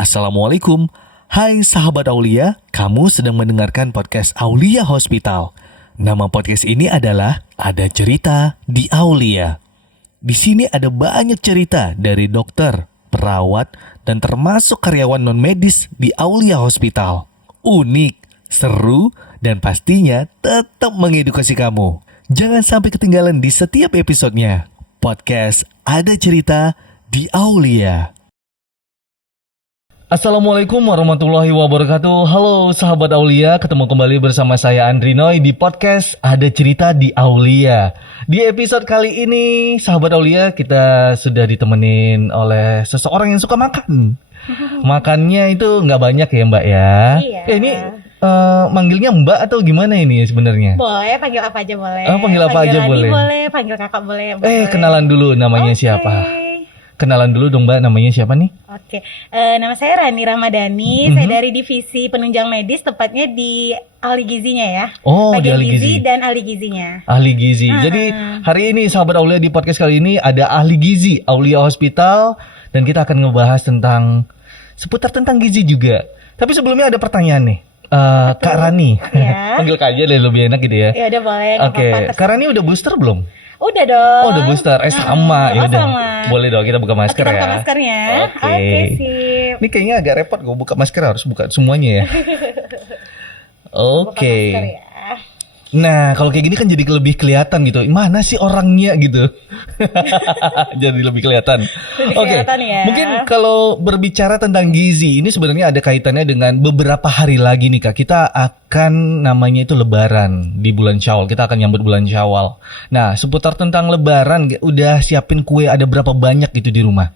Assalamualaikum. Hai sahabat Aulia, kamu sedang mendengarkan podcast Aulia Hospital. Nama podcast ini adalah Ada Cerita di Aulia. Di sini ada banyak cerita dari dokter, perawat, dan termasuk karyawan non-medis di Aulia Hospital. Unik, seru, dan pastinya tetap mengedukasi kamu. Jangan sampai ketinggalan di setiap episodenya. Podcast Ada Cerita di Aulia. Assalamualaikum warahmatullahi wabarakatuh. Halo sahabat Aulia, ketemu kembali bersama saya Andri Noy di podcast Ada Cerita di Aulia. Di episode kali ini, sahabat Aulia, kita sudah ditemenin oleh seseorang yang suka makan. Makannya itu nggak banyak ya Mbak ya? Iya. Ini manggilnya Mbak atau gimana ini sebenarnya? Boleh, panggil apa aja boleh. Panggil apa aja Rani boleh. boleh, panggil kakak boleh. boleh. Kenalan dulu namanya siapa? Kenalan dulu dong Mbak, namanya siapa nih? Oke, nama saya Rani Ramadhani. Saya dari divisi penunjang medis, tepatnya di ahli gizinya ya. Oh, di bagian ahli gizi dan ahli gizinya. Ahli gizi. Jadi hari ini sahabat Aulia di podcast kali ini ada ahli gizi Aulia Hospital, dan kita akan ngebahas seputar tentang gizi juga. Tapi sebelumnya ada pertanyaan nih. Kak Rani. Ya. Panggil Kak aja deh, lebih enak gitu ya. Ya udah boleh. Oke. Kak Rani udah booster belum? Udah dong. Oh, udah booster. Sama. Ya udah. Sama. Boleh dong kita buka masker Kita ya. buka maskernya. Oke, sip. Ini kayaknya agak repot gue buka masker, harus buka semuanya ya. Oke. Buka masker ya. Nah, kalau kayak gini kan jadi lebih kelihatan gitu. Mana sih orangnya gitu. Jadi lebih kelihatan. Oke. Ya. Mungkin kalau berbicara tentang gizi, ini sebenarnya ada kaitannya dengan beberapa hari lagi nih Kak. Kita akan namanya itu Lebaran di bulan Syawal. Kita akan nyambut bulan Syawal. Nah, seputar tentang Lebaran, udah siapin kue ada berapa banyak gitu di rumah?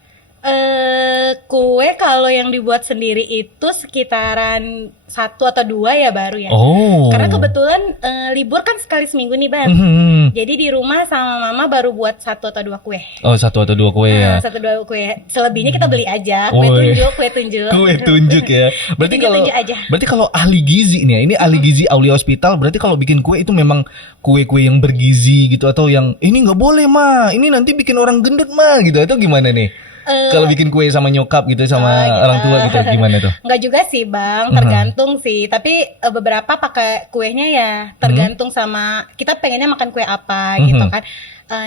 Kue kalau yang dibuat sendiri itu sekitaran 1 atau 2 ya baru ya. Oh. Karena kebetulan libur kan sekali seminggu nih Bang. Jadi di rumah sama mama baru buat 1 atau 2 kue. Oh, 1 atau 2 kue ya. 1 2 kue. Selebihnya kita beli aja. Kue tunjuk. Kue tunjuk ya. Berarti kalau ahli gizi nih ya, ini ahli gizi Aulia Hospital, berarti kalau bikin kue itu memang kue-kue yang bergizi gitu, atau yang ini nggak boleh mah, ini nanti bikin orang gendut mah gitu, atau gimana nih? Kalau bikin kue sama nyokap gitu, sama orang tua gitu, gimana tuh? Enggak juga sih Bang, tergantung sih. Tapi beberapa pakai kuenya ya tergantung sama kita pengennya makan kue apa gitu kan.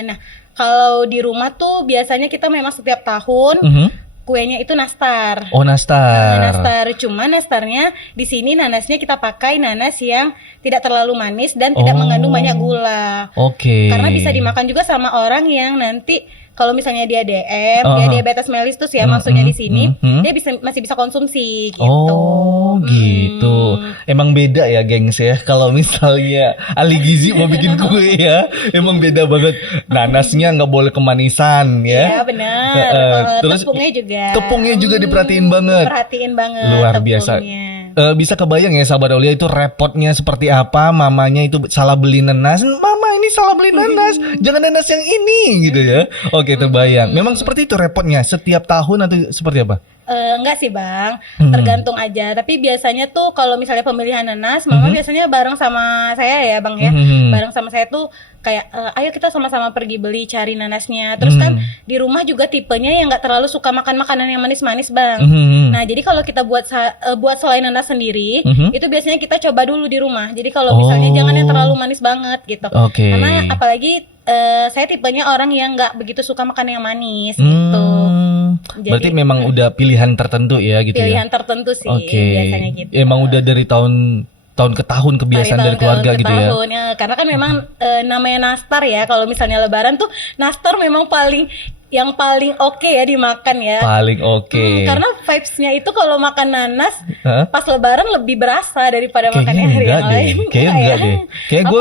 Nah, kalau di rumah tuh biasanya kita memang setiap tahun kuenya itu nastar. Oh, nastar. Nastar. Cuma nastarnya di sini nanasnya kita pakai nanas yang tidak terlalu manis dan tidak mengandung banyak gula. Oke. Karena bisa dimakan juga sama orang yang nanti kalau misalnya dia DM, dia diabetes mellitus ya maksudnya di sini, dia masih bisa konsumsi gitu. Oh, gitu. Emang beda ya, gengs ya. Kalau misalnya ahli gizi mau bikin kue ya, emang beda banget. Nanasnya nggak boleh kemanisan ya. Iya benar. Terus tepungnya juga diperhatiin banget. Perhatiin banget. Luar biasa. Bisa kebayang ya sahabat Aulia itu repotnya seperti apa. Mamanya itu salah beli nanas. Mama ini salah beli nanas. Jangan nanas yang ini gitu ya. Oke, terbayang. Memang seperti itu repotnya setiap tahun atau seperti apa? Enggak sih Bang, tergantung aja. Tapi biasanya tuh kalau misalnya pemilihan nanas, mama biasanya bareng sama saya ya Bang ya. Bareng sama saya tuh kayak, ayo kita sama-sama pergi beli cari nanasnya. Terus kan di rumah juga tipenya yang nggak terlalu suka makan makanan yang manis-manis Bang. Nah jadi kalau kita buat selain nanas sendiri, itu biasanya kita coba dulu di rumah. Jadi kalau misalnya jangan yang terlalu manis banget gitu. Karena apalagi saya tipenya orang yang nggak begitu suka makan yang manis gitu. Jadi, berarti memang udah pilihan tertentu ya gitu pilihan ya? tertentu sih biasanya gitu. Emang udah dari tahun ke tahun kebiasaan dari keluarga gitu ya? Karena kan memang namanya nastar ya. Kalau misalnya Lebaran tuh nastar memang yang paling oke ya dimakan ya. Paling oke. Karena vibes-nya itu kalau makan nanas pas Lebaran lebih berasa daripada makan hari yang lain. Kayaknya enggak deh. Kayak gue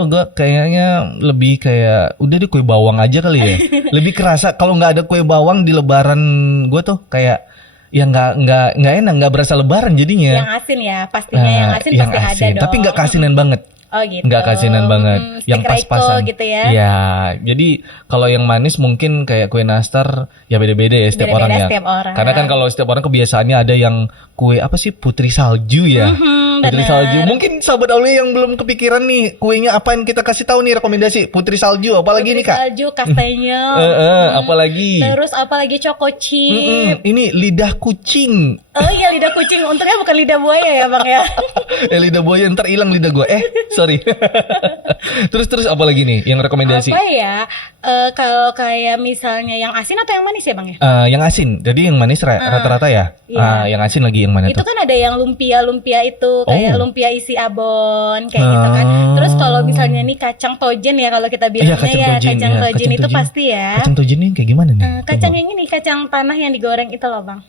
enggak. Kayaknya lebih kayak udah deh kue bawang aja kali ya. Lebih kerasa kalau nggak ada kue bawang di Lebaran gue tuh kayak ya nggak enak, nggak berasa Lebaran jadinya. Yang asin ya pastinya, yang asin pasti ada dong. Tapi nggak keasinan banget. Oh gitu. Nggak keasinan banget, yang pas-pasan gitu ya. Ya, jadi kalau yang manis mungkin kayak kue nastar ya beda-beda ya setiap orang ya. Karena kan kalau setiap orang kebiasaannya ada yang kue apa sih, putri salju ya. Putri salju. Mungkin sahabat Aulia yang belum kepikiran nih kuenya apa yang kita kasih tahu nih rekomendasi. Putri salju, apalagi nih Kak? Putri salju, kastanya. Apalagi? Terus apalagi choco chip. Ini lidah kucing. Oh iya, lidah kucing. Untungnya bukan lidah buaya ya Bang ya. Lidah buaya ntar hilang lidah gue. Sorry. Terus apa lagi nih yang rekomendasi? Apa ya? Kalau kayak misalnya yang asin atau yang manis ya Bang ya? Yang asin. Jadi yang manis rata-rata ya? Iya. Yang asin lagi yang mana Itu tuh? kan ada yang lumpia itu kayak lumpia isi abon kayak gitu kan. Terus kalau misalnya nih kacang tojen ya kalau kita bilangnya kacang tojen itu pasti ya. Kacang tojen ini kayak gimana nih? Kacang yang ini, kacang tanah yang digoreng itu loh Bang.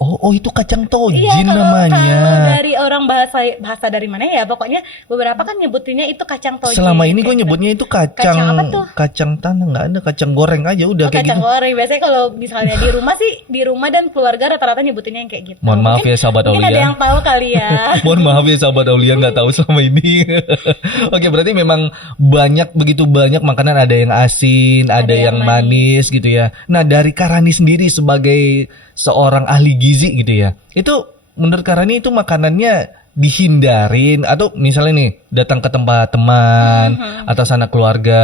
Oh itu kacang tojen Iya, namanya. Kalau dari orang bahasa dari mana ya, pokoknya beberapa kan nyebutinnya itu kacang tojen. Selama ini gue nyebutnya itu kacang apa tuh? Kacang tanah, nggak ada kacang goreng aja udah kayak kacang gitu. goreng. Biasanya kalau misalnya di rumah dan keluarga rata-rata nyebutinnya yang kayak gitu. Mohon maaf ya sahabat Aulia. Mungkin ada yang tahu kali ya. Mohon maaf ya sahabat Aulia nggak tahu selama ini. Oke, berarti memang begitu banyak makanan, ada yang asin, ada yang manis gitu ya. Nah, dari Karani sendiri sebagai seorang ahli gizi gitu ya, itu menurut Karani itu makanannya dihindarin atau misalnya nih datang ke tempat teman atau sana keluarga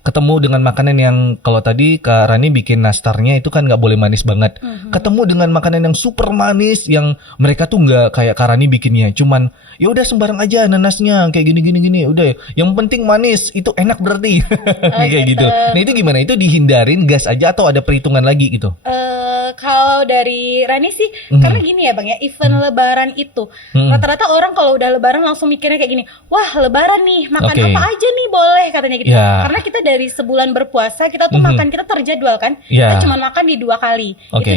ketemu dengan makanan yang kalau tadi Kak Rani bikin nastarnya itu kan nggak boleh manis banget, ketemu dengan makanan yang super manis yang mereka tuh nggak kayak Kak Rani bikinnya, cuman ya udah sembarang aja nanasnya kayak gini udah yang penting manis itu enak berarti. Kayak gitu. Nah itu gimana, itu dihindarin gas aja atau ada perhitungan lagi gitu? Kalau dari Rani sih karena gini ya Bang ya, event lebaran itu rata-rata orang kalau udah lebaran langsung mikirnya kayak gini, wah lebaran nih makan apa aja nih boleh katanya gitu. Karena kita dari sebulan berpuasa kita tuh makan kita terjadwal kan, kita cuma makan di 2 kali. Itu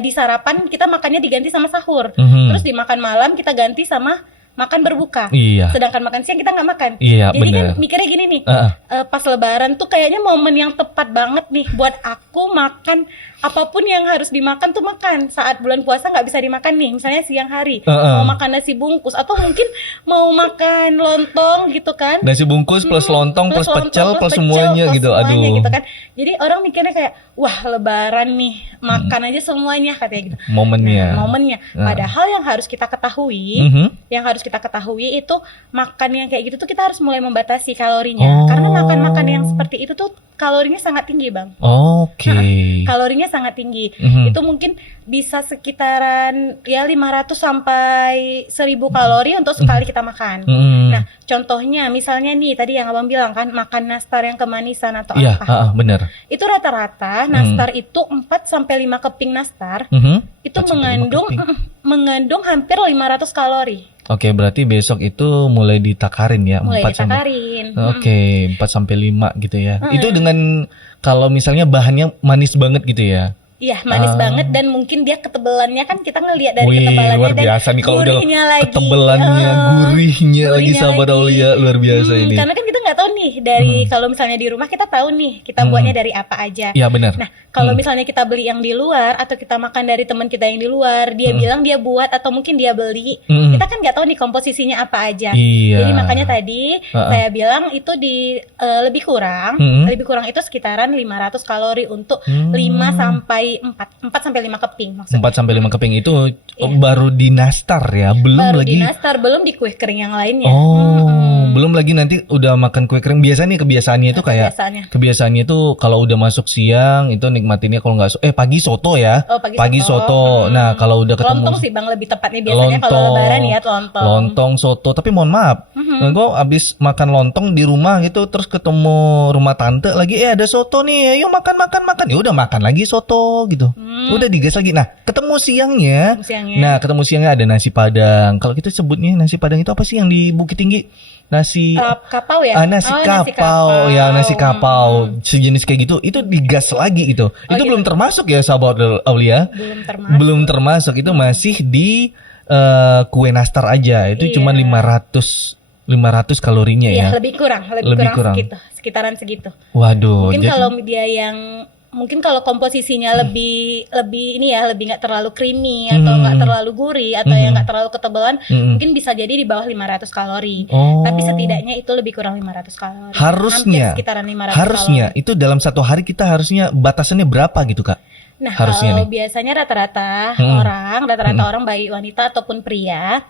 di sarapan kita makannya diganti sama sahur, terus di makan malam kita ganti sama makan berbuka. Sedangkan makan siang kita nggak makan. Jadi kan mikirnya gini nih, pas lebaran tuh kayaknya momen yang tepat banget nih buat aku makan apapun yang harus dimakan tuh makan. Saat bulan puasa nggak bisa dimakan nih, misalnya siang hari mau makan nasi bungkus atau mungkin mau makan lontong gitu kan. Nasi bungkus plus lontong plus pecel plus semuanya gitu. Aduh. Gitu kan. Jadi orang mikirnya kayak wah lebaran nih makan aja semuanya katanya gitu. Momennya. Padahal yang harus kita ketahui, itu makan yang kayak gitu tuh kita harus mulai membatasi kalorinya. Karena makan-makan yang seperti itu tuh kalorinya sangat tinggi Bang. Kalorinya sangat tinggi. Itu mungkin bisa sekitaran ya 500 sampai 1000 kalori untuk sekali kita makan. Nah, contohnya misalnya nih tadi yang Abang bilang kan makan nastar yang kemanisan atau apa. Benar. Itu rata-rata nastar itu 4 sampai 5 keping nastar itu mengandung hampir 500 kalori. Oke, berarti besok itu mulai ditakarin ya, 4 sampai 5 gitu ya. Itu dengan kalau misalnya bahannya manis banget gitu ya. Iya, manis banget dan mungkin dia ketebalannya kan kita ngelihat dari ketebalannya luar biasa nih kalau udah ketebalannya, gurihnya lagi sahabat Aulia, luar biasa ini. Karena kan kita nggak tahu nih dari kalau misalnya di rumah kita tahu nih kita buatnya dari apa aja. Iya benar. Nah kalau misalnya kita beli yang di luar atau kita makan dari teman kita yang di luar, dia bilang dia buat atau mungkin dia beli, kita kan nggak tahu nih komposisinya apa aja. Jadi makanya tadi saya bilang itu lebih kurang itu sekitaran 500 kalori untuk 4 sampai 5 keping maksudnya. 4 sampai 5 keping itu baru di nastar ya, belum di nastar, belum di kue kering yang lainnya. Belum lagi nanti udah makan kue kering. Biasanya kebiasaannya itu kebiasaannya itu kalau udah masuk siang itu nikmatinnya kalau nggak pagi soto ya. Pagi soto. Nah, kalau udah ketemu lontong sih Bang lebih tepatnya biasanya kalau lebaran ya lontong. Lontong soto, tapi mohon maaf. Gue abis makan lontong di rumah gitu terus ketemu rumah tante lagi ada soto nih. Ayo makan. Ya udah makan lagi soto gitu. Udah digas lagi. Nah, ketemu siangnya. Ketemu siangnya ada nasi Padang. Kalau kita sebutnya nasi Padang itu apa sih yang di Bukit Tinggi? Nasi kapau ya? Nasi kapau. Nasi kapau sejenis kayak gitu. Itu digas lagi gitu. Itu belum termasuk ya sahabat Aulia? Belum termasuk. Itu masih di kue nastar aja. Itu cuma 500 kalorinya ya. Lebih kurang segitu, sekitaran segitu. Waduh. Mungkin kalau dia yang kalau komposisinya lebih ini ya, lebih nggak terlalu creamy atau nggak terlalu gurih atau yang nggak terlalu ketebalan, mungkin bisa jadi di bawah 500 kalori. Tapi setidaknya itu lebih kurang 500 kalori. Harusnya sekitaran 500 kalori. Itu dalam satu hari kita harusnya batasannya berapa gitu Kak? Nah, kalau biasanya rata-rata orang baik wanita ataupun pria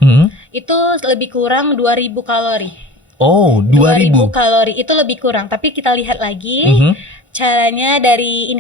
Itu lebih kurang 2000 kalori. Oh, 2000 2000. kalori itu lebih kurang, tapi kita lihat lagi Mhm. caranya dari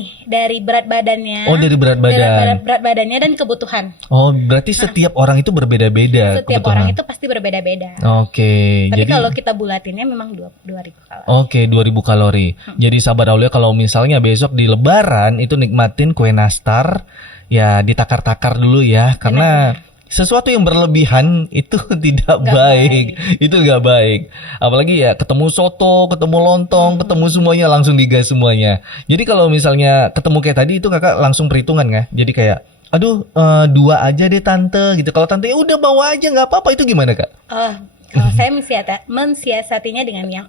berat badannya. Oh, dari berat badan. Berat badannya dan kebutuhan. Oh, berarti setiap orang itu berbeda-beda Setiap kebutuhan. orang itu pasti berbeda-beda. Oke, Tapi jadi kalau kita bulatinnya memang 2000 kalori. oke, 2000 kalori. Jadi sahabat Aulia, kalau misalnya besok di Lebaran itu nikmatin kue nastar, ya ditakar-takar dulu ya, karena sesuatu yang berlebihan itu tidak Nggak baik. Itu nggak baik. Apalagi ya ketemu soto, ketemu lontong, ketemu semuanya langsung digas semuanya. Jadi kalau misalnya ketemu kayak tadi itu kakak langsung perhitungan ya. Jadi kayak, aduh 2 aja deh tante gitu. Kalau tante ya udah bawa aja nggak apa-apa, itu gimana kak? Kalau saya mensiasatinya dengan yang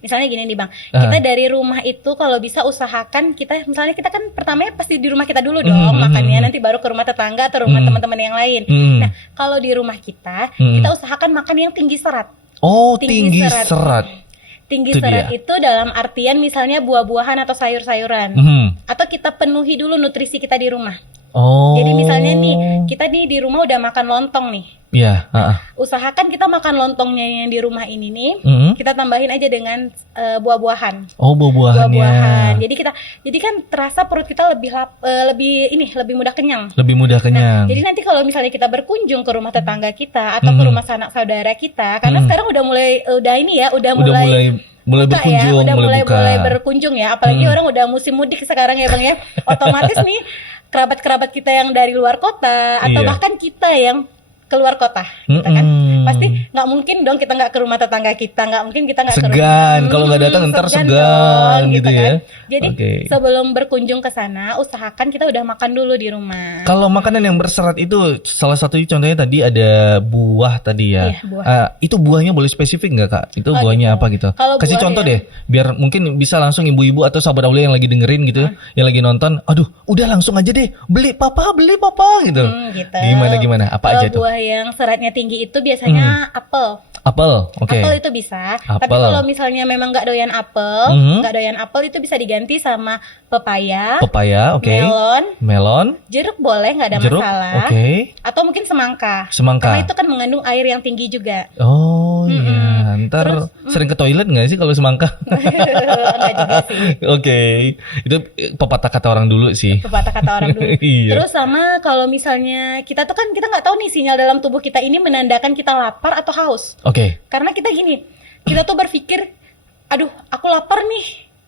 misalnya gini nih Bang, kita dari rumah itu kalau bisa usahakan kita, misalnya kita kan pertamanya pasti di rumah kita dulu dong makannya, nanti baru ke rumah tetangga atau rumah teman-teman yang lain. Nah, kalau di rumah kita usahakan makan yang tinggi serat. Oh, tinggi serat. Tinggi Itu serat dia. itu dalam artian misalnya buah-buahan atau sayur-sayuran. Atau kita penuhi dulu nutrisi kita di rumah. Oh. Jadi misalnya nih, kita nih di rumah udah makan lontong nih. Iya, Usahakan kita makan lontongnya yang di rumah ini nih, kita tambahin aja dengan buah-buahan. Oh, buah-buahannya. Jadi kan terasa perut kita lebih mudah kenyang. Lebih mudah kenyang. Jadi nanti kalau misalnya kita berkunjung ke rumah tetangga kita atau ke rumah sanak saudara kita, karena sekarang udah mulai mulai buka berkunjung, ya, udah mulai buka. berkunjung ya. Apalagi orang udah musim mudik sekarang ya Bang ya. Otomatis nih kerabat-kerabat kita yang dari luar kota atau Iya. bahkan kita yang keluar kota, gitu kan? Pasti nggak mungkin dong kita nggak ke rumah tetangga kita, nggak mungkin kita nggak ke rumah. Segan, kalau nggak datang ntar segan dong, gitu ya. kan? Jadi Oke. sebelum berkunjung ke sana, usahakan kita udah makan dulu di rumah. Kalau makanan yang berserat itu salah satu contohnya tadi ada buah tadi ya. Iya, buah. Itu buahnya boleh spesifik nggak kak? Itu buahnya gitu. apa gitu? Kalau Kasih buah contoh ya. deh, biar mungkin bisa langsung ibu-ibu atau sahabat Aulia yang lagi dengerin gitu, yang lagi nonton. Aduh, udah langsung aja deh, beli papa gitu. Gitu. Gimana? Apa Kalau aja tuh? buah yang seratnya tinggi itu biasanya apel. Apel, oke. Apel itu bisa. Tapi Apel. kalau misalnya memang nggak doyan apel, itu bisa diganti sama pepaya, Pepaya, oke. Melon, jeruk boleh, nggak ada jeruk, masalah. oke. Atau mungkin semangka. Semangka. Karena itu kan mengandung air yang tinggi juga. Oh iya, ntar sering ke toilet nggak sih kalau semangka? Enggak juga sih. Oke, itu pepatah kata orang dulu sih. Pepatah kata orang dulu. Iya. Terus sama kalau misalnya kita nggak tahu nih sinyal dalam tubuh kita ini menandakan kita lapar atau haus. Oke, Karena kita gini, kita tuh berpikir, aduh, aku lapar nih,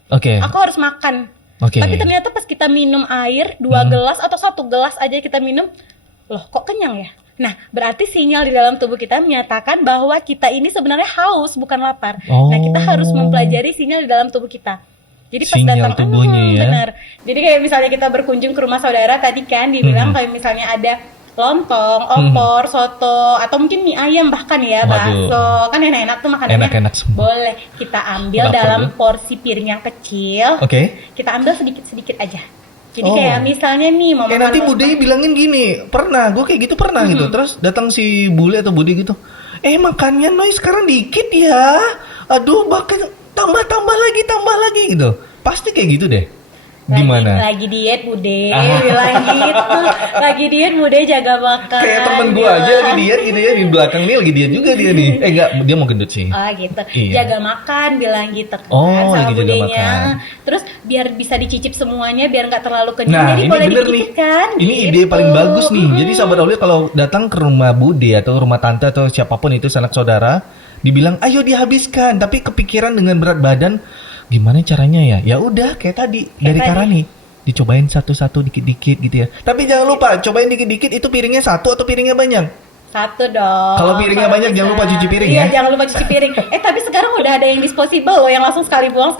oke, aku harus makan. oke. Tapi ternyata pas kita minum air 2 gelas atau 1 gelas aja kita minum, loh kok kenyang ya? Nah, berarti sinyal di dalam tubuh kita menyatakan bahwa kita ini sebenarnya haus, bukan lapar. Nah, kita harus mempelajari sinyal di dalam tubuh kita. Jadi pas Sinyal datang, tubuhnya ya. benar. Jadi kayak misalnya kita berkunjung ke rumah saudara tadi kan, dibilang kayak misalnya ada lontong, opor, soto, atau mungkin mie ayam bahkan ya, Waduh. bakso. Kan enak-enak tuh makanannya. Enak-enak semua. Boleh kita ambil Lapar dalam tuh. porsi piring yang kecil. Oke. Kita ambil sedikit-sedikit aja. Jadi Oh. kayak misalnya nih mau Kayak makan nanti lontong. budenya bilangin gini, gue kayak gitu pernah gitu. Terus datang si bule atau budi gitu, makannya Noy sekarang dikit ya. Aduh, bahkan tambah lagi gitu. Pasti kayak gitu deh. Gimana? Lagi diet bude, bilang gitu. Lagi diet bude, jaga makan. Kayak temen gue aja lagi diet gitu ya, di belakang nih lagi diet juga dia nih. Enggak, dia mau gendut sih. Oh gitu, Iya. jaga makan, bilang gitu kan Oh, sama lagi jaga budenya. makan. Terus biar bisa dicicip semuanya, biar nggak terlalu kenyang. Nah, Jadi ini boleh bener nih. dikitkan. Ini ide paling bagus nih. Jadi sahabat Aulia kalau datang ke rumah bude atau rumah tante atau siapapun itu sanak saudara, dibilang ayo dihabiskan, tapi kepikiran dengan berat badan, gimana caranya ya? Ya udah kayak tadi dari tadi. Karani. Dicobain satu-satu dikit-dikit gitu ya. Tapi jangan lupa cobain dikit-dikit itu piringnya satu atau piringnya banyak. Satu dong. Kalau piringnya banyak, jangan lupa cuci piring Iya, ya. jangan lupa cuci piring. Tapi sekarang udah ada yang disposable loh, yang langsung sekali buang.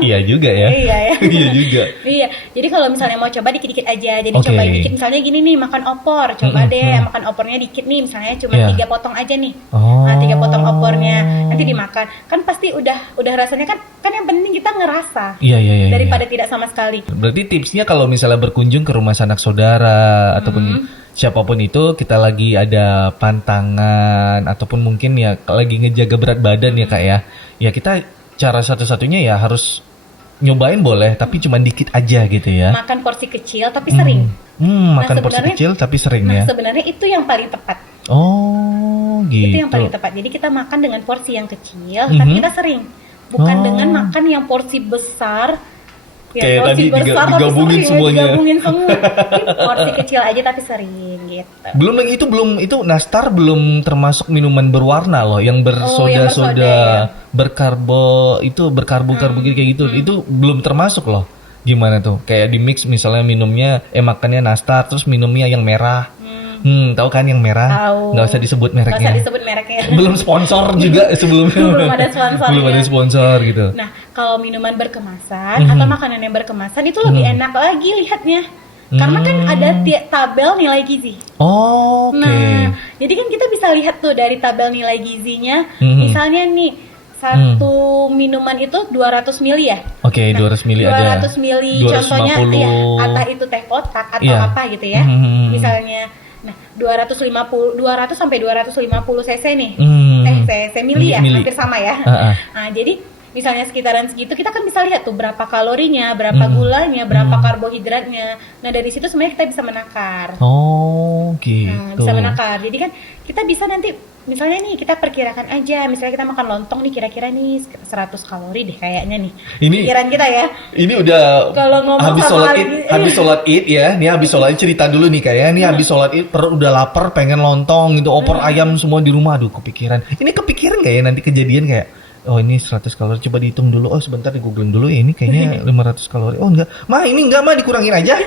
Iya juga ya. Iya ya. Iya juga. Iya. Jadi kalau misalnya mau coba dikit-dikit aja. Jadi Oke. cobain dikit. Misalnya gini nih, makan opor. Coba deh makan opornya dikit nih. Misalnya cuma Iya. 3 potong aja nih. Oh. Nah, 3 potong opornya nanti dimakan. Kan pasti udah rasanya kan yang penting kita ngerasa. Iya. Daripada tidak sama sekali. Berarti tipsnya kalau misalnya berkunjung ke rumah sanak saudara ataupun siapapun itu, kita lagi ada pantangan ataupun mungkin ya lagi ngejaga berat badan ya kak ya. Ya kita cara satu-satunya ya harus nyobain boleh, tapi cuma dikit aja gitu ya. Makan porsi kecil tapi sering. Makan porsi sebenarnya- kecil tapi sering Nah, ya. sebenarnya itu yang paling tepat. Oh gitu. Itu yang paling tepat. Jadi kita makan dengan porsi yang kecil, tapi kita sering. Bukan dengan makan yang porsi besar. Ya, Kayak porsi tadi besar tapi digabungin sering, semuanya. digabungin semua. Ini porsi kecil aja tapi sering gitu. Belum lagi itu nastar belum termasuk minuman berwarna loh, yang bersoda-soda, berkarbo kayak gitu. Itu belum termasuk loh. Gimana tuh? Kayak di mix misalnya minumnya makannya nastar terus minumnya yang merah. Tahu kan yang merah? Tahu. Nggak usah disebut mereknya. Nggak usah disebut mereknya. Belum sponsor juga sebelumnya. Belum ada sponsornya. Belum ada sponsor gitu. Nah, kalau minuman berkemasan atau makanan yang berkemasan itu lebih enak lagi lihatnya. Karena kan ada tabel nilai gizi. Oh, oke. Nah, jadi kan kita bisa lihat tuh dari tabel nilai gizinya. Misalnya nih, satu minuman itu 200 mili ya. Oke, 200 mili ada. 200 mili contohnya ya, atau itu teh kotak atau apa gitu ya. Misalnya, nah 200 sampai 250 cc nih. Cc mili ya, hampir sama ya. Nah, jadi misalnya sekitaran segitu kita kan bisa lihat tuh berapa kalorinya, berapa gulanya, berapa karbohidratnya. Nah, dari situ sebenarnya kita bisa menakar. Oh, gitu. Nah, bisa menakar. Jadi kan kita bisa nanti misalnya nih kita perkirakan aja, misalnya kita makan lontong nih kira-kira nih 100 kalori deh kayaknya nih. Ini pikiran kita ya. Ini udah kalau ngomong habis sholat id ya. Nih habis sholat id cerita dulu nih kayak nih habis sholat id perut udah lapar pengen lontong gitu, opor ayam semua di rumah. Aduh, kepikiran. Ini kepikiran gak ya nanti kejadian kayak oh ini 100 kalori, coba dihitung dulu. Oh sebentar di googling dulu ya, ini kayaknya 500 kalori. Oh enggak, ini enggak dikurangin aja.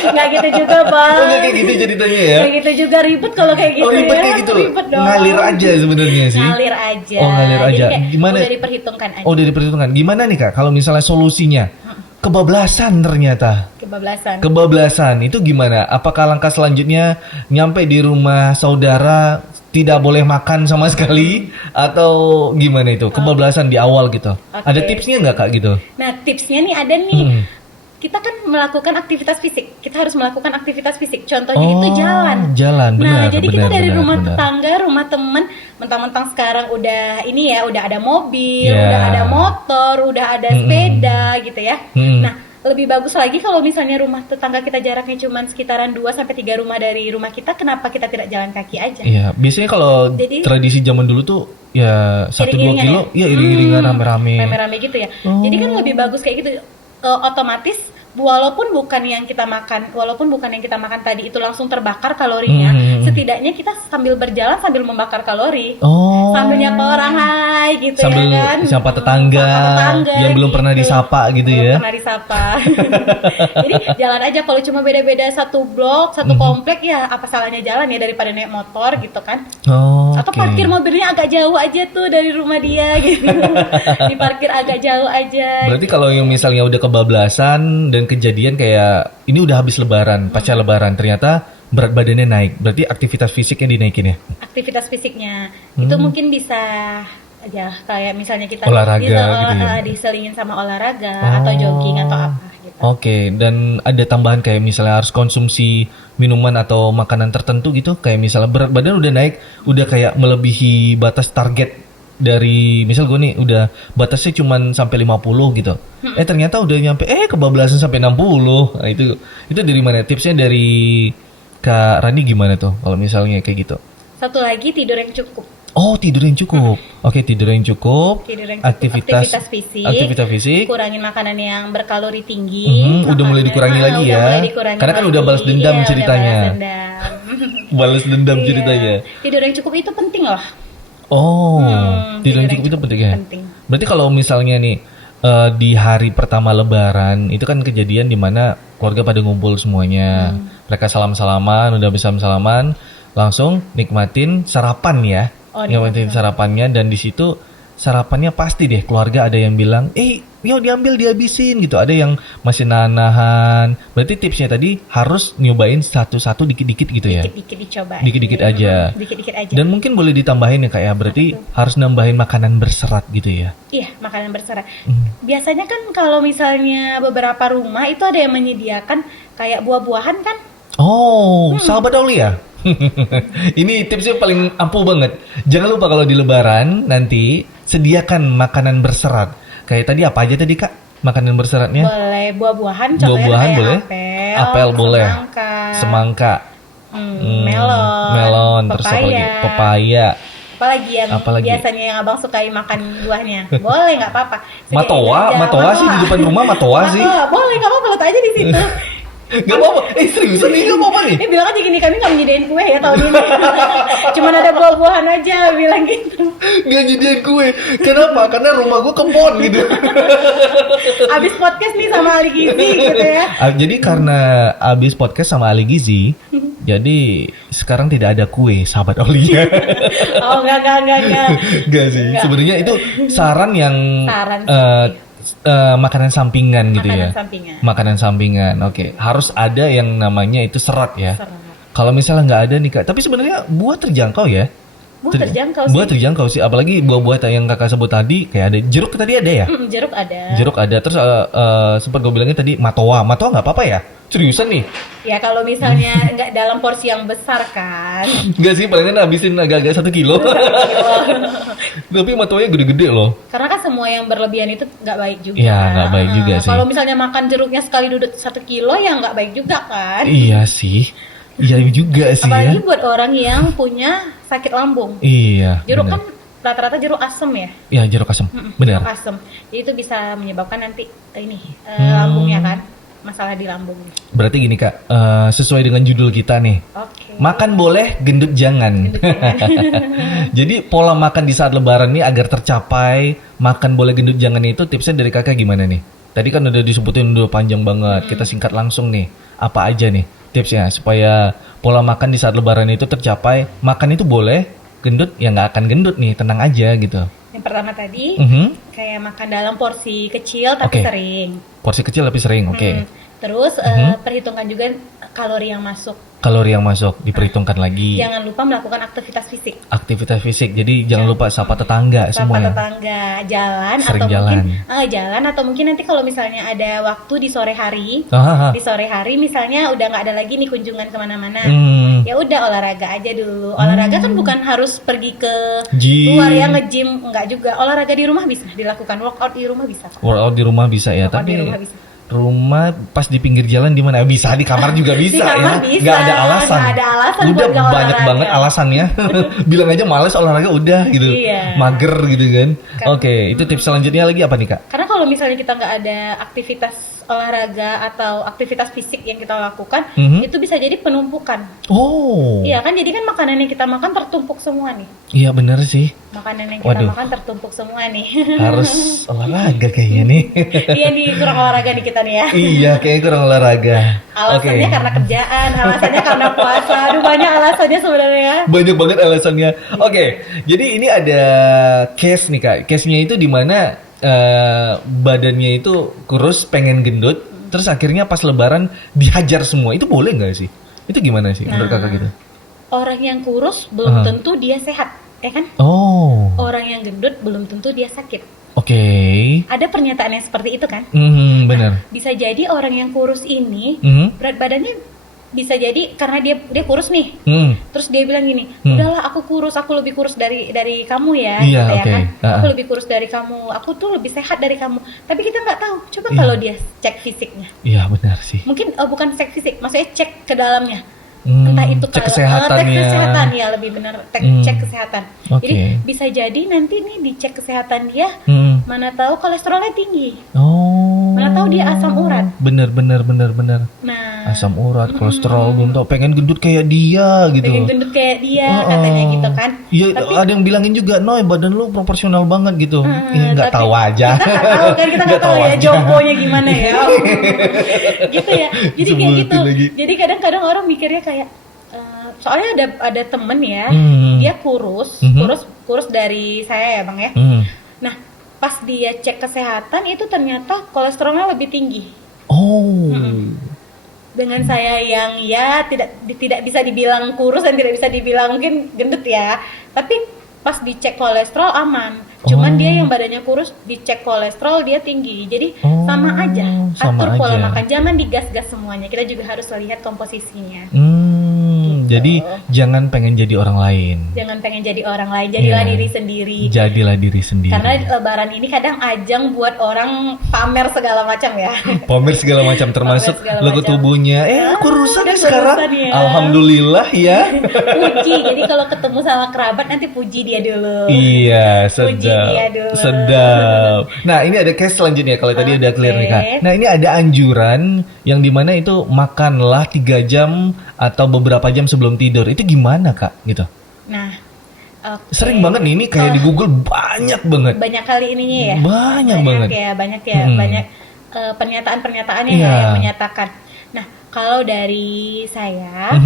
Enggak gitu juga Bang. Oh enggak kayak gitu ceritanya ya. Kayak gitu juga ribet kalau kayak gitu. Oh ribet ya. kayak gitu. Ribet dong. Ngalir aja sebenarnya sih. Ngalir aja. Oh ngalir aja. Jadi Gimana? Udah diperhitungkan aja. Oh udah diperhitungkan. Gimana nih Kak kalau misalnya solusinya? Kebablasan ternyata. Kebablasan itu gimana? Apakah langkah selanjutnya nyampe di rumah saudara tidak boleh makan sama sekali atau gimana itu? Kebablasan di awal gitu. Ada tipsnya nggak Kak gitu? Nah tipsnya nih ada nih. Kita kan melakukan aktivitas fisik. Kita harus melakukan aktivitas fisik. Contohnya itu jalan. Benar. Nah, jadi kita dari rumah tetangga, rumah teman, mentang-mentang sekarang udah ini ya, udah ada mobil, udah ada motor, udah ada sepeda gitu ya. Nah, lebih bagus lagi kalau misalnya rumah tetangga kita jaraknya cuma sekitaran 2 sampai 3 rumah dari rumah kita, kenapa kita tidak jalan kaki aja? Iya, biasanya kalau tradisi zaman dulu tuh ya 1-2 kilo ya iring-iringan rame-rame gitu ya. Jadi kan lebih bagus kayak gitu. Otomatis walaupun bukan yang kita makan tadi itu langsung terbakar kalorinya, setidaknya kita sambil berjalan sambil membakar kalori, sambil nyapa orang hai gitu sambil ya kan, sapa tetangga yang belum pernah disapa gitu ya. Pernah disapa. Jadi jalan aja, kalau cuma beda-beda satu blok, satu komplek ya apa salahnya jalan ya daripada naik motor gitu kan. Atau parkir mobilnya agak jauh aja tuh dari rumah dia gitu. Diparkir agak jauh aja. Berarti kalau yang misalnya udah kebablasan dan kejadian kayak ini udah habis lebaran, pasca lebaran ternyata berat badannya naik, berarti aktivitas fisiknya dinaikin ya? Aktivitas fisiknya itu mungkin bisa aja kayak misalnya kita olahraga gitu ya? Diselingin sama olahraga atau jogging atau apa gitu. Oke, dan ada tambahan kayak misalnya harus konsumsi minuman atau makanan tertentu gitu, kayak misalnya berat badan udah naik, udah kayak melebihi batas target dari misal gue nih udah batasnya cuman sampai 50 gitu. Ternyata udah nyampe kebablasan sampai 60. Nah, itu dari mana? Tipsnya dari Kak Rani gimana tuh kalau misalnya kayak gitu? Satu lagi, tidur yang cukup. Oh, tidur yang cukup. Oke, tidur yang cukup. Aktivitas fisik. Kurangin makanan yang berkalori tinggi. Udah mulai dikurangi lagi ya. Karena kan udah balas dendam ceritanya. Balas dendam ceritanya. Tidur yang cukup itu penting loh. Tidur yang cukup itu penting ya. Berarti kalau misalnya nih di hari pertama Lebaran itu kan kejadian di mana keluarga pada ngumpul semuanya. Mereka salam-salaman, udah bisa salaman, langsung nikmatin sarapan ya. Nikmatin sarapannya, dan di situ sarapannya pasti deh keluarga ada yang bilang, yuk diambil dihabisin gitu. Ada yang masih nahan. Berarti tipsnya tadi harus nyobain satu-satu dikit-dikit gitu ya. Dikit-dikit dicoba. Dikit-dikit aja. Dikit-dikit aja. Dan mungkin boleh ditambahin ya Kak ya. Berarti harus nambahin makanan berserat gitu ya. Iya, makanan berserat. Biasanya kan kalau misalnya beberapa rumah itu ada yang menyediakan kayak buah-buahan kan. Sahabat Aulia. Ini tipsnya paling ampuh banget. Jangan lupa kalau di Lebaran nanti sediakan makanan berserat. Kayak tadi apa aja tadi Kak? Makanan berseratnya? Boleh buah-buahan, contohnya buah-buahan kayak boleh. Apel boleh. Semangka. Melon, terus apa lagi? Pepaya. Apalagi biasanya yang abang sukai makan buahnya. Boleh, nggak apa-apa. Matoa sih di depan rumah matoa sih. Boleh, nggak apa-apa, letak aja di situ. Gak apa-apa, seriusan nih gak apa-apa nih. Bilang aja gini, kami nggak menyediain kue ya tahun ini. Cuman ada buah-buahan aja, bilang gitu. Gak nyediain kue, kenapa? Karena rumah gue kebon gitu. Abis podcast nih sama Ali Gizi gitu ya. Jadi karena abis podcast sama Ali Gizi, jadi sekarang tidak ada kue, sahabat Aulia. Oh enggak. Gak sih, sebenarnya itu saran yang makanan sampingan gitu ya. Makanan sampingan. Oke. Harus ada yang namanya itu serat ya. Kalau misalnya nggak ada nih Kak, tapi sebenarnya buah terjangkau ya. Buah terjangkau sih, apalagi buah-buah yang Kakak sebut tadi, kayak ada jeruk tadi ada ya? Jeruk ada. Terus sempat gue bilangnya tadi matoa nggak apa-apa ya? Seriusan nih? Ya kalau misalnya nggak dalam porsi yang besar kan. Nggak sih, palingan habisin agak-agak 1 kilo. Tapi matoanya gede-gede loh. Karena kan semua yang berlebihan itu nggak baik juga. Iya, nggak baik juga sih. Kalau misalnya makan jeruknya sekali duduk 1 kilo ya nggak baik juga kan. Iya sih. Iya juga sih. Apalagi buat orang yang punya sakit lambung. Iya. Jeruk kan rata-rata jeruk asem ya. Iya, jeruk asem. Benar. Jeruk asem. Jadi itu bisa menyebabkan nanti lambungnya kan. Masalah di lambung. Berarti gini Kak, sesuai dengan judul kita nih. Okay. Makan boleh, gendut jangan. Jadi pola makan di saat lebaran nih agar tercapai makan boleh gendut jangan itu tipsnya dari Kakak gimana nih? Tadi kan udah disebutin udah panjang banget. Kita singkat langsung nih. Apa aja nih tipsnya supaya pola makan di saat lebaran itu tercapai? Makan itu boleh, gendut ya nggak akan gendut nih, tenang aja gitu. Yang pertama tadi kayak makan dalam porsi kecil tapi sering. Porsi kecil tapi sering, oke. Terus perhitungkan juga kalori yang masuk. Kalori yang masuk diperhitungkan lagi. Jangan lupa melakukan aktivitas fisik. Aktivitas fisik, jadi jangan lupa sapa tetangga semuanya. Sapa tetangga, jalan sering atau jalan. mungkin jalan atau mungkin nanti kalau misalnya ada waktu di sore hari, di sore hari misalnya udah nggak ada lagi nih kunjungan kemana-mana, ya udah olahraga aja dulu. Olahraga kan bukan harus pergi ke luar ya nge-gym, nggak juga. Olahraga di rumah bisa dilakukan, workout di rumah bisa. Workout di rumah bisa ya, tapi rumah pas di pinggir jalan di mana bisa, di kamar juga bisa. Di kamar ya. Nggak ada alasan. Udah banyak banget alasannya. Bilang aja malas olahraga udah gitu. Iya. Mager gitu kan. Oke, itu tips selanjutnya lagi apa nih Kak? Karena kalau misalnya kita nggak ada aktivitas olahraga atau aktivitas fisik yang kita lakukan, itu bisa jadi penumpukan. Oh. Iya kan, jadi kan makanan yang kita makan tertumpuk semua nih. Iya benar sih. Makanan yang kita makan tertumpuk semua nih. Harus olahraga kayaknya nih. Iya nih, kurang olahraga nih kita nih ya. Iya, kayaknya kurang olahraga. Alasannya karena kerjaan, alasannya karena puasa. Aduh, banyak alasannya sebenarnya. Banyak banget alasannya. Oke, jadi ini ada case nih Kak. Case-nya itu di mana badannya itu kurus, pengen gendut, terus akhirnya pas lebaran dihajar semua. Itu boleh nggak sih? Itu gimana sih menurut Kakak gitu? Orang yang kurus belum tentu dia sehat, ya kan? Oh. Orang yang gendut belum tentu dia sakit. Oke. Ada pernyataan yang seperti itu kan? Benar. Bisa jadi orang yang kurus ini berat badannya bisa jadi karena dia kurus nih. Terus dia bilang gini, udahlah aku kurus, aku lebih kurus dari kamu ya, iya, gitu ya kan? Aku lebih kurus dari kamu, aku tuh lebih sehat dari kamu. Tapi kita nggak tahu. Coba kalau dia cek fisiknya. Iya benar sih. Mungkin bukan cek fisik, maksudnya cek ke dalamnya. Entah itu cek kesehatan kesehatan ya, lebih benar cek kesehatan. Okay. Jadi bisa jadi nanti nih dicek kesehatan dia, mana tahu kolesterolnya tinggi. Mana tahu dia asam urat. Bener. Nah, asam urat, kolesterol, belum tahu. Pengen gendut kayak dia gitu. Pengen gendut kayak dia katanya gitu kan. Iya, ada yang bilangin juga, Noy badan lu proporsional banget gitu. Nggak tahu aja. Kita nggak tahu kan, kita nggak tahu ya jombonya gimana ya. Gitu ya. Jadi kayak gitu. Jadi kadang-kadang orang mikirnya kayak soalnya ada temen ya, dia kurus dari saya ya Bang ya. Nah, pas dia cek kesehatan itu ternyata kolesterolnya lebih tinggi. Dengan saya yang ya tidak bisa dibilang kurus dan tidak bisa dibilang mungkin gendut ya, tapi pas dicek kolesterol aman. Cuman dia yang badannya kurus, dicek kolesterol dia tinggi. Jadi sama aja. Atur pola makan, jangan digas-gas semuanya. Kita juga harus lihat komposisinya. Jadi jangan pengen jadi orang lain. Jangan pengen jadi orang lain, jadilah Iya. diri sendiri. Jadilah diri sendiri. Karena lebaran ini kadang ajang buat orang pamer segala macam ya. Pamer segala macam termasuk segala logo macam. tubuhnya. Aku rusak udah sekarang. kurusan ya. Alhamdulillah ya. Puji, jadi kalau ketemu sama kerabat nanti puji dia dulu. Iya, Puji sedap. dia dulu. Sedap. Nah, ini ada case selanjutnya kalau tadi udah clear nih, Kak. Nah, ini ada anjuran yang dimana itu makanlah 3 jam atau beberapa jam sebelum tidur. Itu gimana, Kak? Gitu. Nah, oke. Sering banget nih, ini kayak di Google banyak banget. Banyak kali ininya ya. Banyak banget. Banyak ya, banyak pernyataan-pernyataannya Iya. yang menyatakan. Nah, kalau dari saya,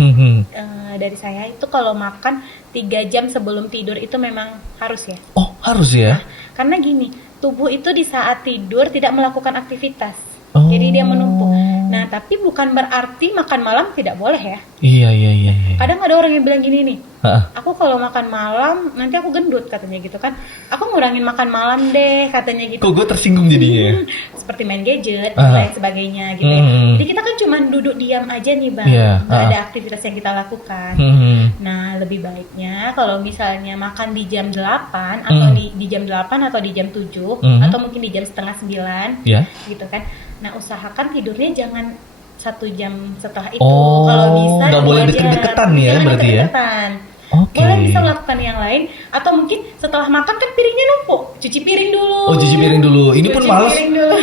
itu kalau makan 3 jam sebelum tidur itu memang harus ya. Oh, harus ya? Karena gini, tubuh itu di saat tidur tidak melakukan aktivitas. Oh. Jadi dia menumpuk. Nah, tapi bukan berarti makan malam tidak boleh ya. Iya. Kadang ada orang yang bilang gini nih, Heeh. aku kalau makan malam nanti aku gendut katanya gitu kan. Aku ngurangin makan malam deh katanya gitu. Kok gue tersinggung jadinya? Seperti main gadget dan lain sebagainya gitu ya. Jadi kita kan cuma duduk diam aja nih Bang. Iya, Nggak ada aktivitas yang kita lakukan. Nah, lebih baiknya kalau misalnya makan di jam 8 atau di jam 8 atau di jam 7 atau mungkin di jam setengah 9 Ya. gitu kan. Nah, usahakan tidurnya jangan 1 jam setelah itu. Oh, Kalau bisa nggak 2 boleh jam. deket-deketan ya, Jangan berarti ya? deket-deketan. Oke. Boleh bisa melakukan yang lain atau mungkin setelah makan kan piringnya numpuk, cuci piring dulu. Oh, cuci piring dulu. Ini pun Cuci males. piring dulu.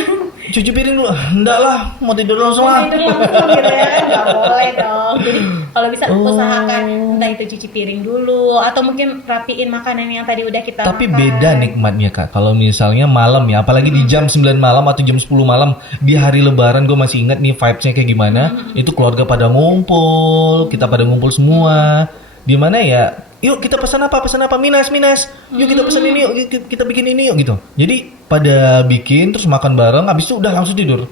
Cuci piring dulu. Enggak lah, mau tidur langsung lah. Tidur langsung gitu ya, nggak boleh dong. Jadi kalau bisa usahakan entah itu cuci piring dulu atau mungkin rapiin makanan yang tadi udah kita Tapi makan. beda nikmatnya, Kak. Kalau misalnya malam ya, apalagi di jam 9 malam atau jam 10 malam di hari lebaran, gue masih ingat nih vibes-nya kayak gimana. Itu keluarga pada ngumpul, kita pada ngumpul semua. Di mana ya? Yuk kita pesan apa? Minas. Yuk kita pesan ini, yuk kita bikin ini yuk gitu. Jadi pada bikin terus makan bareng, habis itu udah langsung tidur.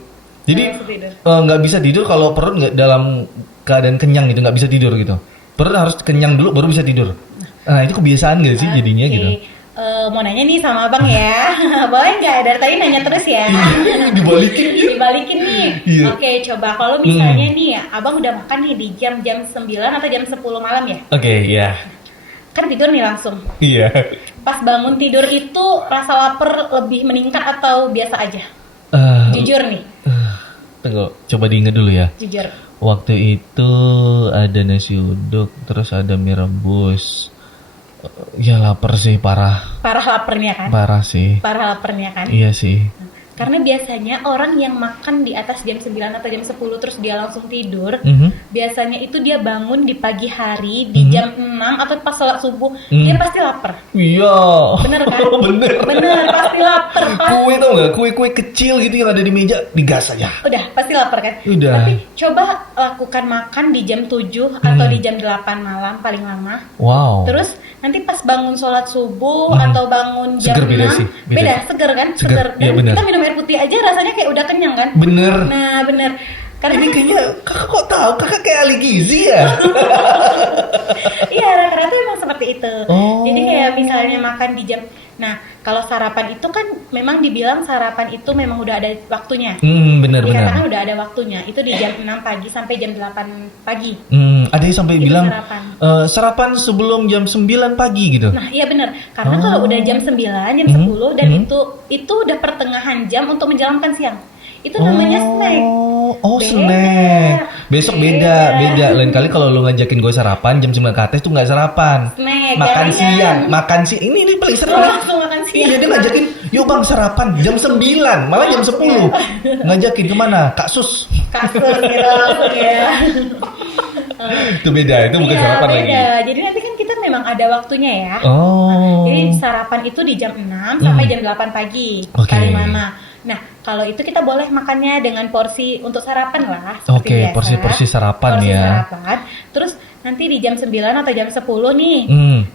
Jadi Langsung tidur. nggak bisa tidur kalau perut nggak dalam keadaan kenyang gitu, nggak bisa tidur gitu. Perut harus kenyang dulu baru bisa tidur. Nah itu kebiasaan nggak sih jadinya Oke. gitu? Mau nanya nih sama abang ya. Boleh nggak? Dari tadi nanya terus ya. Dibalikin ya. Dibalikin nih. Iya. Oke, coba kalau misalnya nih ya, abang udah makan nih di jam 9 atau jam 10 malam ya. Oke, ya. Kan tidur nih langsung. Iya. Pas bangun tidur itu rasa lapar lebih meningkat atau biasa aja? Jujur nih, Tunggu, coba diingat dulu ya. jujur. Waktu itu ada nasi uduk, terus ada mie rebus. Ya lapar sih, parah. Parah laparnya kan? Parah sih. Parah laparnya kan? Iya sih. Karena biasanya orang yang makan di atas jam 9 atau jam 10 terus dia langsung tidur, biasanya itu dia bangun di pagi hari di jam 6 atau pas sholat subuh, dia pasti lapar. Iya. Bener kan? Bener. Bener, pasti lapar. Kue tau nggak? Kue-kue kecil gitu yang ada di meja digas aja. Udah, pasti lapar kan? Udah. Tapi coba lakukan makan di jam 7 atau di jam 8 malam paling lama. Wow. Terus nanti pas bangun sholat subuh atau bangun jam Seger 6 beda sih, beda. seger kan? Seger, Dan iya bener. kita minum air putih aja rasanya kayak udah kenyang kan? Bener. Nah bener. Karena Ini kayaknya kakak kok tahu? Kakak kayak ahli gizi ya? iya rata-rata emang seperti itu. Oh. Jadi kayak misalnya makan di jam. Nah kalau sarapan itu kan memang dibilang sarapan itu memang udah ada waktunya. Bener-bener. Dikatakan udah ada waktunya. Itu di jam 6 pagi sampai jam 8 pagi. Ada yang sampai Itu bilang sarapan. Sarapan sebelum jam 9 pagi gitu. Nah, iya benar. Karena kalau udah jam 9, jam 10 dan itu udah pertengahan jam untuk menjalankan siang. Itu namanya snack. Oh, Beda. snack. Besok beda. Lain kali kalau lu ngajakin gue sarapan jam 9 ke atas tuh nggak sarapan. Snack. Makan jangan. siang. Ini paling sering. Oh, langsung makan siang. Iya, dia ngajakin, "Yuk Bang sarapan jam 9." Malah jam 10. Ngajakin kemana? Kak Sus. Kasur gitu langsung ya. Itu beda, itu bukan Iya, sarapan beda. lagi. Jadi nanti kan kita memang ada waktunya ya. Oh. Jadi sarapan itu di jam 6 sampai jam 8 pagi. Oke. Paling lama. Nah, kalau itu kita boleh makannya dengan porsi untuk sarapan lah. seperti Oke, biasa. porsi-porsi sarapan Porsi ya. sarapan. Terus nanti di jam 9 atau jam 10 nih,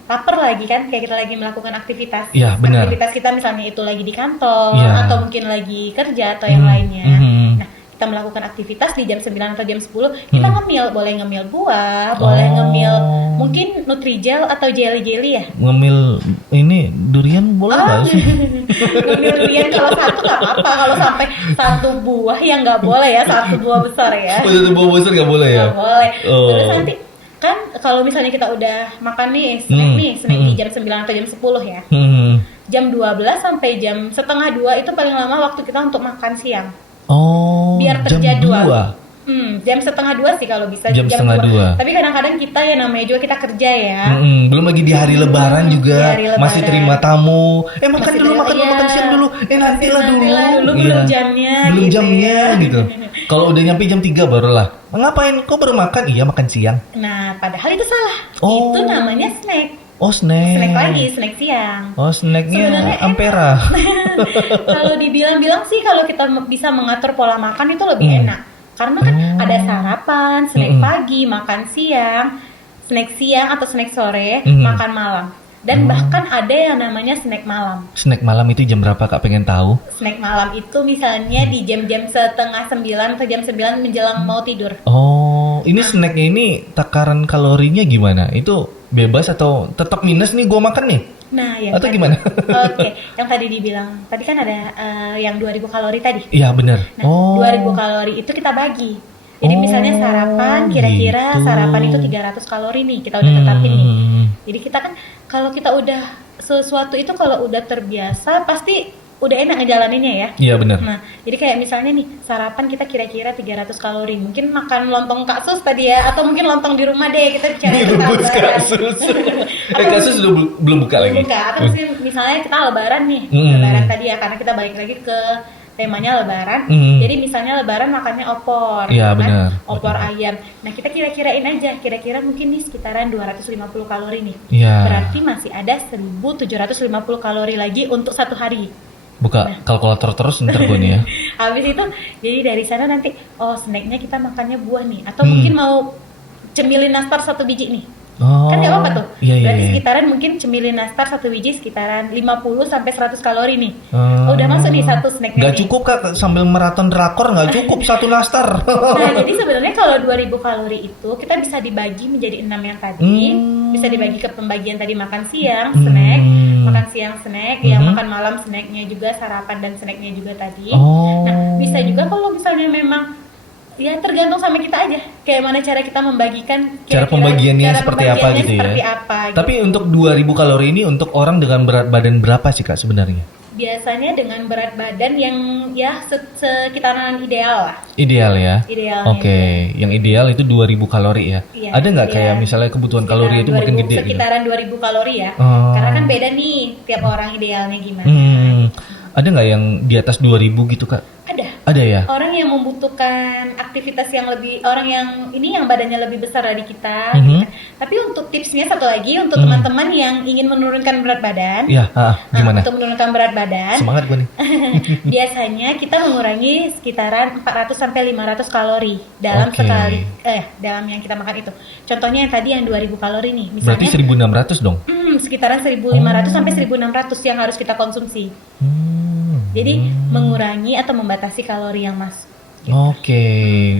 lapar lagi kan, kayak kita lagi melakukan aktivitas. Iya, benar. Aktivitas kita misalnya itu lagi di kantor, Iya. atau mungkin lagi kerja atau yang lainnya. Nah, kita melakukan aktivitas di jam 9 atau jam 10, kita ngemil, boleh ngemil buah, boleh ngemil mungkin Nutrijel atau jelly-jelly ya. Ngemil ini durian boleh nggak sih? Ngemil durian kalau satu nggak apa-apa, kalau sampai satu buah ya nggak boleh ya, satu buah besar ya. Oh, itu buah besar nggak boleh ya? Nggak boleh. Oh. Terus nanti kan kalau misalnya kita udah makan nih snack di jam 9 atau jam 10 ya. Jam 12 sampai jam setengah 2 itu paling lama waktu kita untuk makan siang. Oh, biar jam terjadwal. 2. Jam setengah 2 sih kalau bisa. Jam setengah 2. Tapi kadang-kadang kita ya namanya juga kita kerja ya. Belum lagi di hari Lebaran juga hari Lebaran. masih terima tamu. Makan Masih dulu, terima, makan siang dulu. Nantilah dulu. Belum jamnya. Belum gitu jamnya ya. gitu. Kalau udah nyampe jam 3 barulah. Ngapain? Kok baru makan? Iya, makan siang. Nah, padahal itu salah. Oh. Itu namanya snack. Oh, snack. Snack lagi, snack siang. Oh, snacknya Sebenarnya Ampera. Kalau dibilang-bilang sih kalau kita bisa mengatur pola makan itu lebih enak. Karena kan ada sarapan, snack pagi, makan siang, snack siang atau snack sore, makan malam. Dan bahkan ada yang namanya snack malam. Snack malam itu jam berapa Kak, pengen tahu? Snack malam itu misalnya di jam-jam setengah 9 atau jam 9 menjelang mau tidur. Oh, ini snacknya ini takaran kalorinya gimana? Itu bebas atau tetap minus nih gua makan nih? Nah, yang Atau tadi, gimana? Oke, yang tadi dibilang, tadi kan ada yang 2000 kalori tadi. Iya benar. Nah, 2000 kalori itu kita bagi. Jadi misalnya sarapan, kira-kira gitu. sarapan itu 300 kalori nih, kita udah tetapin nih. Jadi kita kan, kalau kita udah, sesuatu itu kalau udah terbiasa, pasti udah enak ngejalaninnya ya. Iya benar. Nah, jadi kayak misalnya nih, sarapan kita kira-kira 300 kalori. Mungkin makan lontong Kak Sus tadi ya, atau mungkin lontong di rumah deh, kita bicara Direbus kasus. Kasus udah belum buka lagi. Buka, atau misalnya kita lebaran nih, lebaran tadi ya, karena kita balik lagi ke temanya lebaran. Jadi misalnya lebaran makannya opor, Iya, kan? benar. Opor ayam. Nah, kita kira-kirain aja, kira-kira mungkin nih sekitaran 250 kalori nih. Iya. Berarti masih ada 1750 kalori lagi untuk satu hari. Buka kalkulator terus ntar gue nih ya. Habis itu, jadi dari sana nanti, snacknya kita makannya buah nih, atau mungkin mau cemilin nastar 1 biji nih. Oh, Kan gak apa-apa tuh. Iya, Berarti iya. sekitaran mungkin cemilin nastar 1 biji sekitaran 50 sampai 100 kalori nih. Udah masuk nih satu snacknya. Gak nih. cukup Kak, sambil maraton drakor gak cukup satu nastar. Nah, jadi sebenarnya kalau 2000 kalori itu kita bisa dibagi menjadi 6 yang tadi. Bisa dibagi ke pembagian tadi makan siang, snack, makan siang snack, yang makan malam snacknya juga, sarapan dan snacknya juga tadi. Nah, bisa juga kalau misalnya memang ya tergantung sama kita aja. Kayak mana cara kita membagikan, Cara pembagiannya seperti apa gitu ya. seperti apa, gitu. Tapi untuk 2000 kalori ini untuk orang dengan berat badan berapa sih Kak sebenarnya? Biasanya dengan berat badan yang ya sekitaran ideal lah. Ideal ya? Idealnya. Oke, yang ideal itu 2000 kalori ya? Iya, Ada nggak ideal. kayak misalnya kebutuhan kalori itu makin gede gitu? Sekitaran 2000 kalori ya. Oh. Karena kan beda nih tiap orang idealnya gimana. Ada nggak yang di atas 2000 gitu Kak? Ada. Ada ya? Orang yang membutuhkan aktivitas yang lebih, orang yang ini yang badannya lebih besar dari kita. Mhm. Gitu kan. Tapi untuk tipsnya satu lagi untuk teman-teman yang ingin menurunkan berat badan. Iya, gimana? Untuk menurunkan berat badan, Semangat gue nih. biasanya kita mengurangi sekitaran 400 sampai 500 kalori dalam Oke. sekali dalam yang kita makan itu. Contohnya yang tadi yang 2000 kalori nih, Berarti misalnya 1600 dong? sekitaran 1500 sampai 1600 yang harus kita konsumsi. Jadi mengurangi atau membatasi kalori yang masuk. Oke,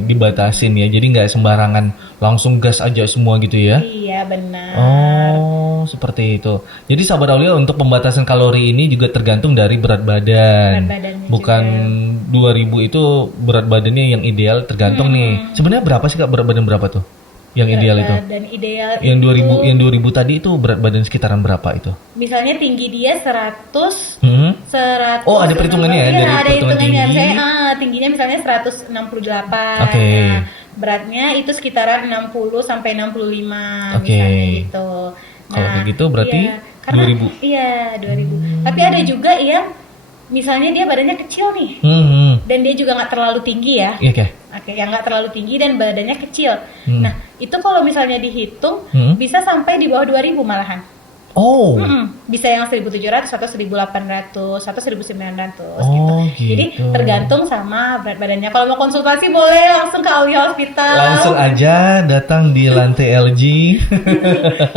dibatasin ya. Jadi nggak sembarangan langsung gas aja semua gitu ya? Iya benar. Oh, seperti itu. Jadi sahabat Aulia untuk pembatasan kalori ini juga tergantung dari berat badan. Berat badannya Bukan 2000 itu berat badannya yang ideal, tergantung nih. Sebenarnya berapa sih Kak berat badan berapa tuh? Yang ideal itu? Dan ideal Yang 2000 itu, yang 2000 tadi itu berat badan sekitaran berapa itu? misalnya tinggi dia 100. Oh, ada perhitungannya ya, Iya, dari ada perhitungan hitungannya. tinggi. Misalnya tingginya misalnya 168. Oke. Nah, beratnya itu sekitaran 60 sampai 65 Oke. misalnya gitu. Kalau kayak gitu berarti karena, 2000. Iya, 2000. Tapi ada juga yang misalnya dia badannya kecil nih. Dan dia juga nggak terlalu tinggi ya. Iya Kak. Oke, yang nggak terlalu tinggi dan badannya kecil. Nah, itu kalau misalnya dihitung bisa sampai di bawah 2000 malahan. Oh. Bisa yang 1700 atau 1800 atau 1900 Oh, gitu. gitu. Jadi tergantung sama berat badannya. Kalau mau konsultasi boleh langsung ke Aulia Hospital. Langsung aja datang di lantai LG.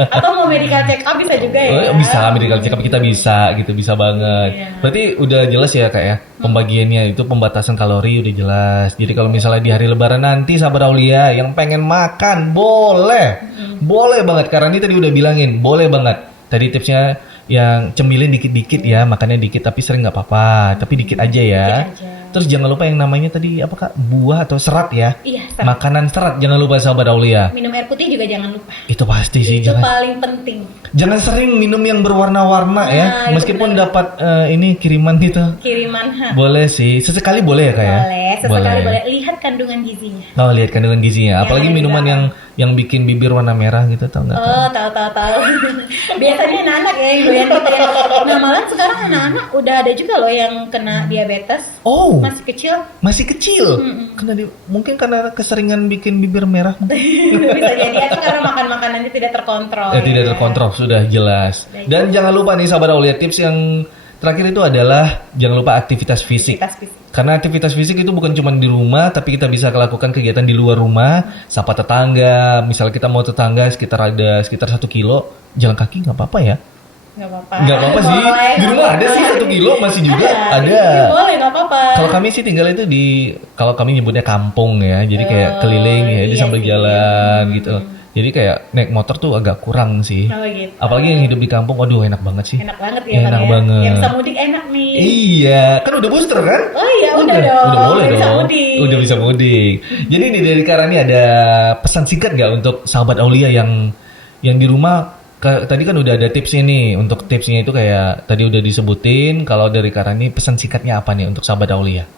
Atau mau medical check up bisa juga ya. Bisa medical check up kita bisa gitu, bisa banget. Iya. Berarti udah jelas ya Kak ya. Pembagiannya itu pembatasan kalori udah jelas. Jadi kalau misalnya di hari lebaran nanti sahabat Aulia yang pengen makan boleh. Boleh banget karena ini tadi udah bilangin, boleh banget. Tadi tipsnya yang cemilin dikit-dikit ya, makannya dikit tapi sering nggak apa-apa, tapi dikit aja ya. Dikit aja. Terus jangan lupa yang namanya tadi apa Kak? Buah atau serat ya? Iya, serat. Makanan serat jangan lupa sahabat Aulia. Minum air putih juga jangan lupa. Itu pasti sih, Itu jangan paling penting. jangan sering minum yang berwarna-warna ya. Itu Meskipun benar. dapat ini kiriman gitu. Kiriman. Boleh sih, sesekali boleh ya Kak ya? Boleh, sesekali boleh. Lihat kandungan gizinya. Oh, lihat kandungan gizinya. Apalagi Jangan minuman yang bikin bibir warna merah gitu, tau nggak? Oh, tahu. Biasanya anak-anak ya yang doyan gitu ya. Nah, malah sekarang anak-anak udah ada juga loh yang kena diabetes. Oh, Masih kecil. masih kecil. Mungkin karena keseringan bikin bibir merah. Bisa jadi atau karena makan makanannya tidak terkontrol. Ya, tidak terkontrol, sudah jelas. Dan jangan lupa nih sahabat Aulia, tips yang terakhir itu adalah jangan lupa aktivitas fisik. Aktivitas fisik. Karena aktivitas fisik itu bukan cuma di rumah, tapi kita bisa lakukan kegiatan di luar rumah, sapa tetangga. Misalnya kita mau tetangga sekitar 1 kilo, jalan kaki nggak apa-apa ya? Nggak apa-apa. Nggak apa-apa sih. Boleh, Di rumah nggak ada sih apa-apa. 1 kilo masih juga ada. Iya, boleh, nggak apa-apa. Kalau kami sih tinggal itu kalau kami nyebutnya kampung ya, jadi kayak keliling ya, di iya sambil sih. jalan gitu. Jadi kayak naik motor tuh agak kurang sih. Oh, gitu. Apalagi yang hidup di kampung, waduh enak banget sih. Enak banget ya, Enak Bang, ya. banget. Yang bisa mudik enak nih. Iya, kan udah booster kan? Oh iya, udah dong. Udah boleh Udah bisa dong. mudik. Udah bisa mudik. Jadi nih dari Karani ada pesan singkat nggak untuk sahabat Aulia yang di rumah? Tadi kan udah ada tipsnya nih. Untuk tipsnya itu kayak tadi udah disebutin. Kalau dari Karani pesan singkatnya apa nih untuk sahabat Aulia?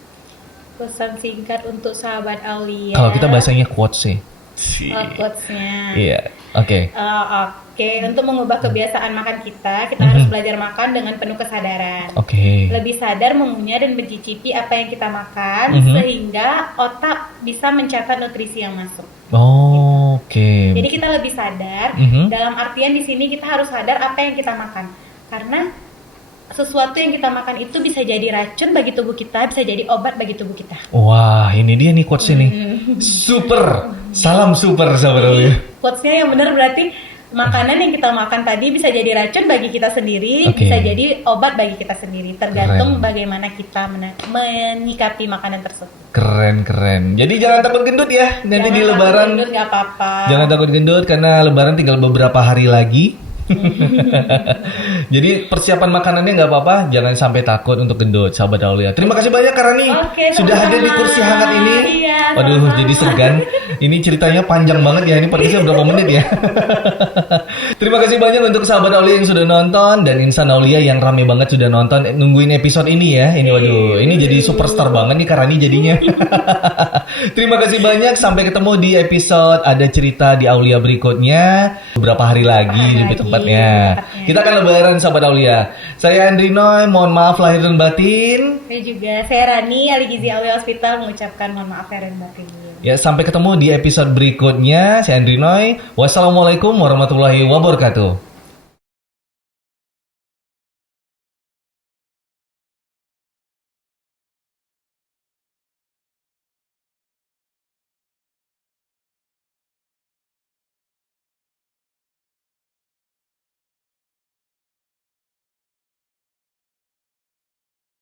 Pesan singkat untuk sahabat Aulia. Kalau kita bahasanya quotes sih. Quotes-nya. Iya, oke. Oke, untuk mengubah kebiasaan makan kita harus belajar makan dengan penuh kesadaran. Oke. Lebih sadar mengunyah dan mencicipi apa yang kita makan sehingga otak bisa mencatat nutrisi yang masuk. Oh, oke. Jadi kita lebih sadar. Dalam artian di sini kita harus sadar apa yang kita makan, karena sesuatu yang kita makan itu bisa jadi racun bagi tubuh kita, bisa jadi obat bagi tubuh kita. Wah, ini dia nih quotes ini. Super. Salam super sahabat Aulia. Quotes-nya yang benar berarti makanan yang kita makan tadi bisa jadi racun bagi kita sendiri, Oke. bisa jadi obat bagi kita sendiri, tergantung bagaimana kita menyikapi makanan tersebut. Keren. Jadi jangan takut gendut ya. Nanti di Lebaran Gendut nggak apa-apa. jangan takut gendut karena Lebaran tinggal beberapa hari lagi. Jadi persiapan makanannya nggak apa-apa, jangan sampai takut untuk gendut, sahabat Aulia. Terima kasih banyak Karani Oke, sudah sama-sama. hadir di kursi hangat ini. Iya, Waduh, sama-sama. jadi segan. Ini ceritanya panjang banget ya. Ini podcastnya berapa menit ya? Terima kasih banyak untuk sahabat Aulia yang sudah nonton dan insan Aulia yang rame banget sudah nonton nungguin episode ini ya. Ini waduh, ini jadi superstar banget nih Karani jadinya. Terima kasih banyak. Sampai ketemu di episode ada cerita di Aulia berikutnya. Beberapa hari lagi lebih tepatnya. Kita akan lebaran sahabat Aulia. Saya Andri Noy, mohon maaf lahir dan batin. Saya juga, saya Rani, ahli gizi Aulia Hospital mengucapkan mohon maaf lahir dan batin. Ya, sampai ketemu di episode berikutnya. Saya Andri Noy. Wassalamualaikum warahmatullahi wabarakatuh.